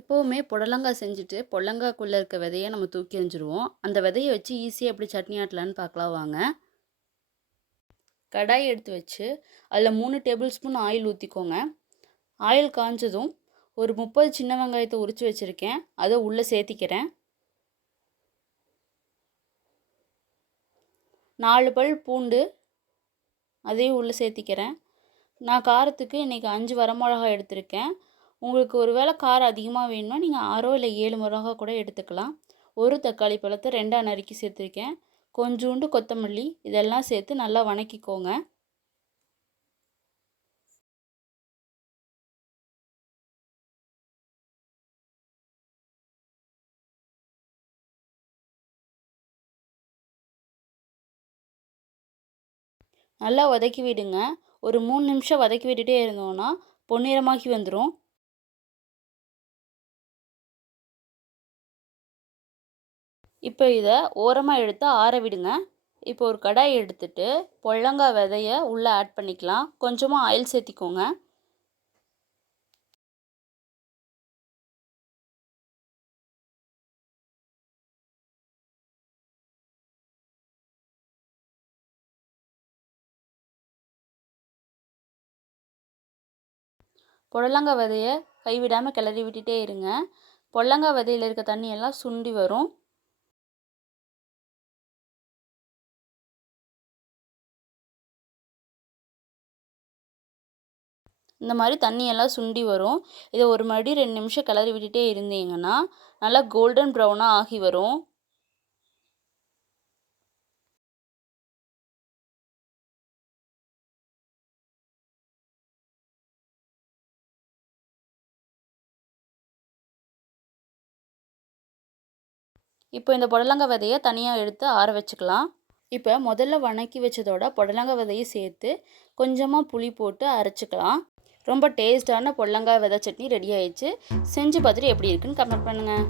எப்போவுமே புடலங்காய் செஞ்சுட்டு புடலங்காய்க்குள்ளே இருக்க விதையை நம்ம தூக்கி எறிஞ்சிருவோம். அந்த விதையை வச்சு ஈஸியாக எப்படி சட்னி ஆட்டலான்னு பார்க்கலாம் வாங்க. கடாய் எடுத்து வச்சு, அதில் மூணு டேபிள் ஸ்பூன் ஆயில் ஊற்றிக்கோங்க ஆயில் காஞ்சதும், ஒரு 30 சின்ன வெங்காயத்தை உரித்து வச்சுருக்கேன் அதை உள்ளே சேர்த்திக்கிறேன். நாலு பல் பூண்டு, அதையும் உள்ளே சேர்த்திக்கிறேன். நான் காரத்துக்கு இன்னைக்கு அஞ்சு வரமிளகாய் எடுத்திருக்கேன். உங்களுக்கு ஒரு வேளை காரம் அதிகமாக வேணும்னா, நீங்கள் ஆறோ இல்லை ஏழு மிளகா கூட எடுத்துக்கலாம். ஒரு தக்காளி பழத்தை ரெண்டாக நறுக்கி சேர்த்துருக்கேன் கொஞ்சூண்டு கொத்தமல்லி, இதெல்லாம் சேர்த்து நல்லா வணக்கிக்கோங்க. நல்லா வதக்கி விடுங்க. ஒரு மூணு நிமிஷம் வதக்கி விட்டுட்டே இருந்தோன்னா பொன்னிறமாகி வந்துடும் இப்போ இதை ஓரமாக எடுத்து ஆற விடுங்க. இப்போ ஒரு கடாய் எடுத்துட்டு, பொடலங்காய் விதைய உள்ளே ஆட் பண்ணிக்கலாம். கொஞ்சமாக ஆயில் சேர்த்திக்கோங்க. புடலங்காய் விதையை கைவிடாமல் கிளறி விட்டுட்டே இருங்க. பொடலங்காய் விதையில் இருக்க தண்ணியெல்லாம் சுண்டி வரும். இந்த மாதிரி தண்ணியெல்லாம் சுண்டி வரும். இதை ஒரு மறுபடி ரெண்டு நிமிஷம் கிளறி விட்டுட்டே இருந்தீங்கன்னா, நல்லா கோல்டன் ப்ரௌனாக ஆகி வரும். இப்போ இந்த புடலங்காய் விதையை தனியாக எடுத்து ஆற வச்சுக்கலாம். இப்போ முதல்ல வணக்கி வச்சதோட புடலங்காய் விதையை சேர்த்து, கொஞ்சமாக புளி போட்டு அரைச்சிக்கலாம் ரொம்ப டேஸ்ட்டான புடலங்காய் விதை சட்னி ரெடி ஆயிடுச்சு. செஞ்சு பார்த்துட்டு எப்படி இருக்குன்னு கமெண்ட் பண்ணுங்கள்